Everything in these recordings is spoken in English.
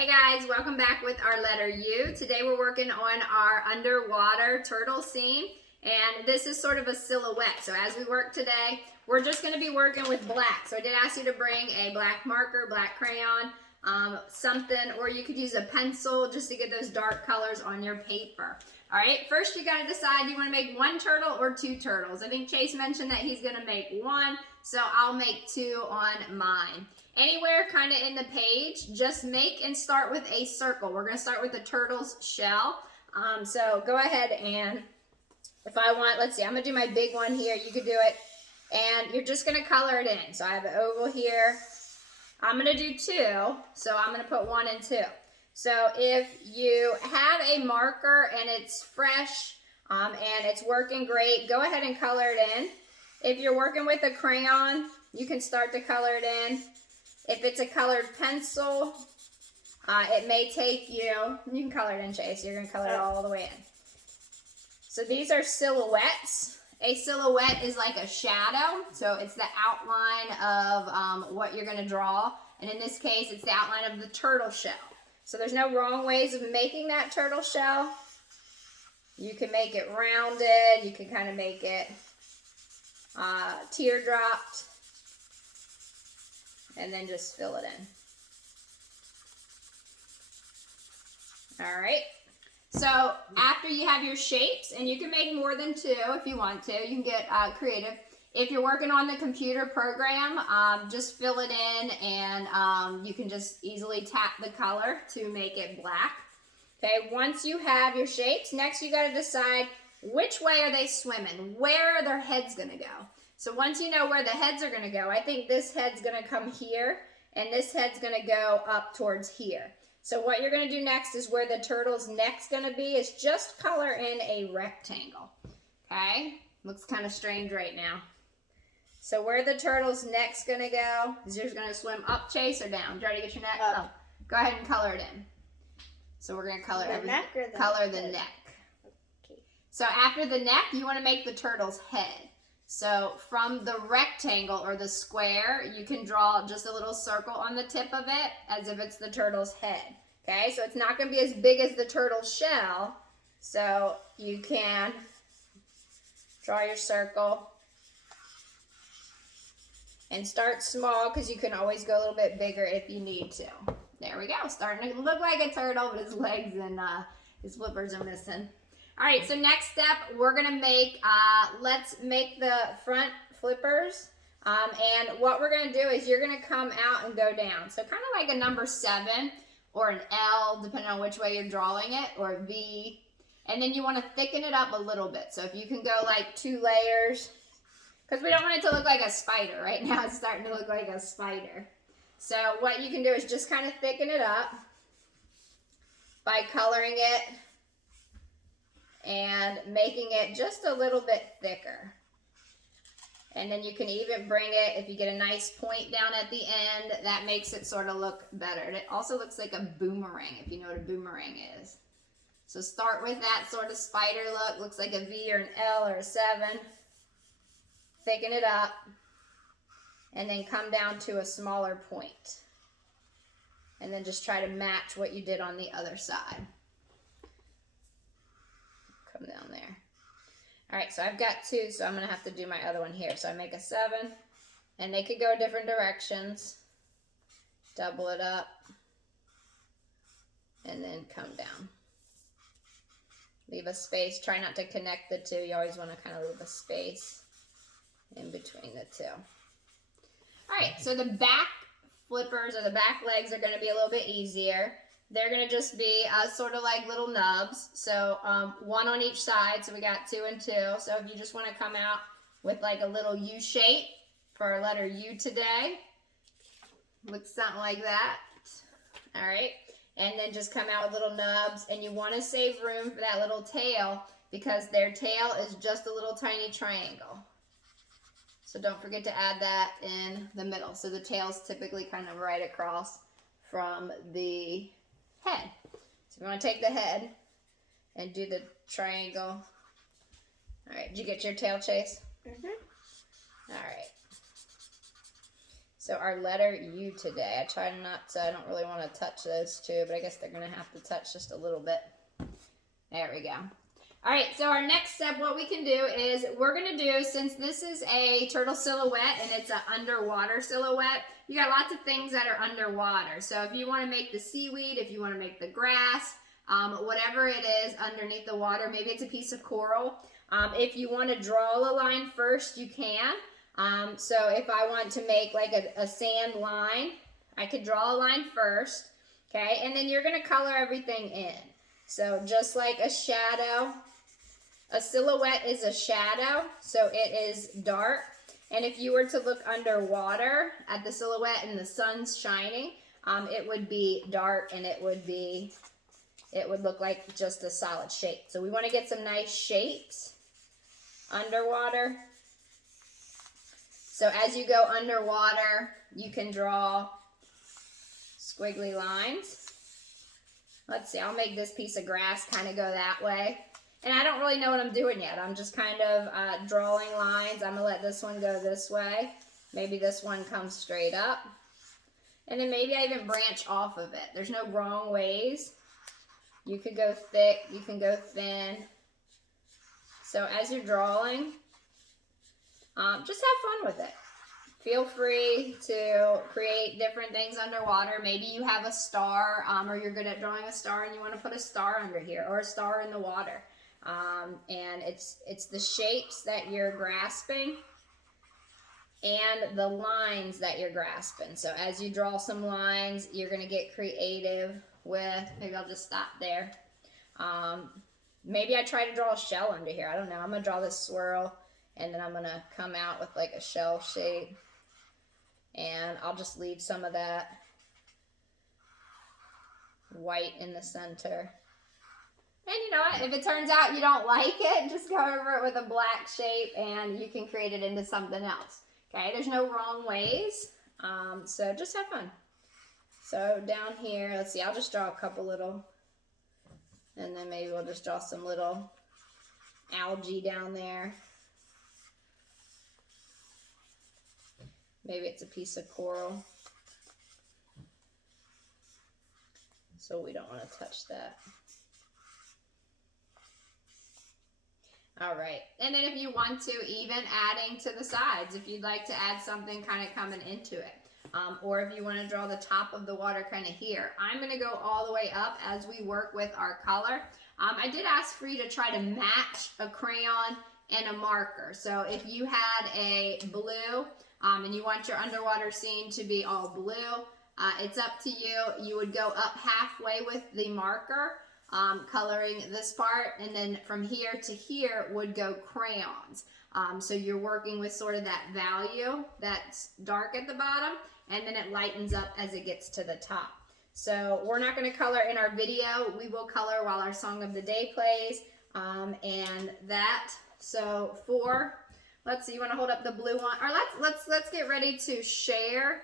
Hey guys, welcome back with our letter U. Today we're working on our underwater turtle scene, and this is sort of a silhouette. So as we work today, we're just going to be working with black. So I did ask you to bring a black marker, black crayon, something, or you could use a pencil just to get those dark colors on your paper. All right, first you got to decide, do you want to make one turtle or two turtles? I think Chase mentioned that he's going to make one, so I'll make two on mine. Anywhere kind of in the page, just make and start with a circle. We're going to start with the turtle's shell. So go ahead and if I want, let's see, I'm going to do my big one here. You could do it. And you're just going to color it in. So I have an oval here. I'm going to do two. So I'm going to put 1 and 2. So if you have a marker and it's fresh and it's working great, go ahead and color it in. If you're working with a crayon, you can start to color it in. If it's a colored pencil, it may take you can color it in, Chase. You're going to color it all the way in. So these are silhouettes. A silhouette is like a shadow. So it's the outline of what you're going to draw. And in this case, it's the outline of the turtle shell. So there's no wrong ways of making that turtle shell. You can make it rounded. You can kind of make it teardropped. And then just fill it in. All right. So after you have your shapes, and you can make more than 2 if you want to. You can get creative. If you're working on the computer program, just fill it in, and you can just easily tap the color to make it black. Okay, once you have your shapes, next you got to decide which way are they swimming? Where are their heads going to go? So once you know where the heads are going to go, I think this head's going to come here, and this head's going to go up towards here. So what you're going to do next is where the turtle's neck's going to be is just color in a rectangle. Okay? Looks kind of strange right now. So where the turtle's neck's going to go, is yours going to swim up, Chase, or down? Did you already get your neck? Up. Oh, go ahead and color it in. So we're going to color the neck or the color the neck. Okay. So after the neck, you want to make the turtle's head. So from the rectangle or the square, you can draw just a little circle on the tip of it as if it's the turtle's head. Okay, so it's not going to be as big as the turtle's shell. So you can draw your circle and start small because you can always go a little bit bigger if you need to. There we go, starting to look like a turtle, but his legs and his flippers are missing. All right, so next step, we're gonna make, let's make the front flippers. And what we're gonna do is you're gonna come out and go down. So kind of like a number 7 or an L, depending on which way you're drawing it, or a V. And then you wanna thicken it up a little bit. So if you can go like 2 layers, because we don't want it to look like a spider. Right now it's starting to look like a spider. So what you can do is just kind of thicken it up by coloring it and making it just a little bit thicker. And then you can even bring it, if you get a nice point down at the end, that makes it sort of look better. And it also looks like a boomerang, if you know what a boomerang is. So start with that sort of spider look, looks like a V or an L or a 7. Thicken it up, and then come down to a smaller point. And then just try to match what you did on the other side. Come down there. All right, so I've got 2, so I'm going to have to do my other one here. So I make a 7, and they could go different directions. Double it up, and then come down. Leave a space. Try not to connect the 2. You always want to kind of leave a space in between the 2. All right, so the back flippers or the back legs are going to be a little bit easier. They're going to just be sort of like little nubs. So 1 on each side. So we got 2 and 2. So if you just want to come out with like a little U shape for our letter U today, looks something like that. All right. And then just come out with little nubs. And you want to save room for that little tail because their tail is just a little tiny triangle. So don't forget to add that in the middle. So the tail's typically kind of right across from the head. So we want to take the head and do the triangle. All right, did you get your tail, Chase? Mm-hmm. All right. So our letter U today, I try not to, I don't really want to touch those two, but I guess they're going to have to touch just a little bit. There we go. All right, so our next step, what we can do is we're going to do, since this is a turtle silhouette and it's an underwater silhouette, you got lots of things that are underwater. So if you want to make the seaweed, if you want to make the grass, whatever it is underneath the water, maybe it's a piece of coral. If you want to draw a line first, you can. So if I want to make like a sand line, I could draw a line first, okay? And then you're going to color everything in. So just like a shadow, a silhouette is a shadow, so it is dark. And if you were to look underwater at the silhouette and the sun's shining, it would be dark and it would look like just a solid shape. So we want to get some nice shapes underwater. So as you go underwater, you can draw squiggly lines. Let's see, I'll make this piece of grass kind of go that way. And I don't really know what I'm doing yet. I'm just kind of drawing lines. I'm going to let this one go this way. Maybe this one comes straight up. And then maybe I even branch off of it. There's no wrong ways. You could go thick, you can go thin. So as you're drawing, just have fun with it. Feel free to create different things underwater. Maybe you have a star, or you're good at drawing a star and you want to put a star under here, or a star in the water. And it's the shapes that you're grasping and the lines that you're grasping. So as you draw some lines, you're going to get creative with, maybe I'll just stop there. Maybe I try to draw a shell under here. I don't know. I'm going to draw this swirl and then I'm going to come out with like a shell shape. And I'll just leave some of that white in the center. And you know what? If it turns out you don't like it, just go over it with a black shape and you can create it into something else. Okay, there's no wrong ways. So just have fun. So down here, let's see, I'll just draw a couple little, and then maybe we'll just draw some little algae down there. Maybe it's a piece of coral. So we don't want to touch that. All right, and then if you want to, even adding to the sides, if you'd like to add something kind of coming into it. Or if you want to draw the top of the water kind of here. I'm going to go all the way up as we work with our color. I did ask for you to try to match a crayon and a marker. So if you had a blue and you want your underwater scene to be all blue, it's up to you. You would go up halfway with the marker, coloring this part, and then from here to here would go crayons. So you're working with sort of that value that's dark at the bottom, and then it lightens up as it gets to the top. So we're not going to color in our video. We will color while our song of the day plays, and that. So let's see, you want to hold up the blue one, or let's get ready to share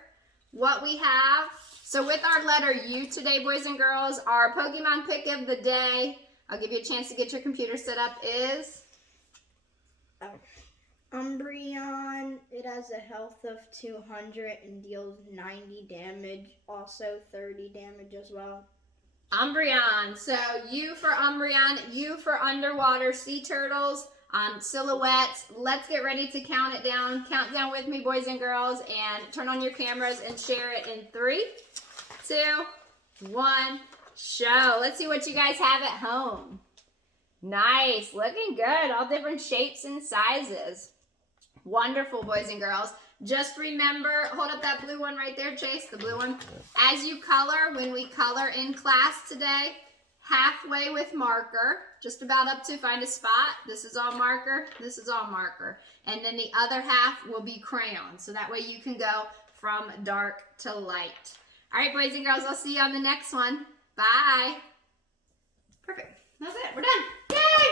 what we have. So with our letter U today, boys and girls, our Pokemon pick of the day, I'll give you a chance to get your computer set up, is Umbreon. It has a health of 200 and deals 90 damage, also 30 damage as well. Umbreon. So U for Umbreon, U for underwater sea turtles, silhouettes. Let's get ready to count it down. Count down with me, boys and girls, and turn on your cameras and share it in 3, 2, 1, show. Let's see what you guys have at home. Nice, looking good. All different shapes and sizes. Wonderful, boys and girls. Just remember, hold up that blue one right there, Chase, the blue one. As you color, when we color in class today, halfway with marker, just about up to find a spot. This is all marker, this is all marker. And then the other half will be crayon. So that way you can go from dark to light. All right, boys and girls, I'll see you on the next one. Bye. Perfect. That's it. We're done. Yay!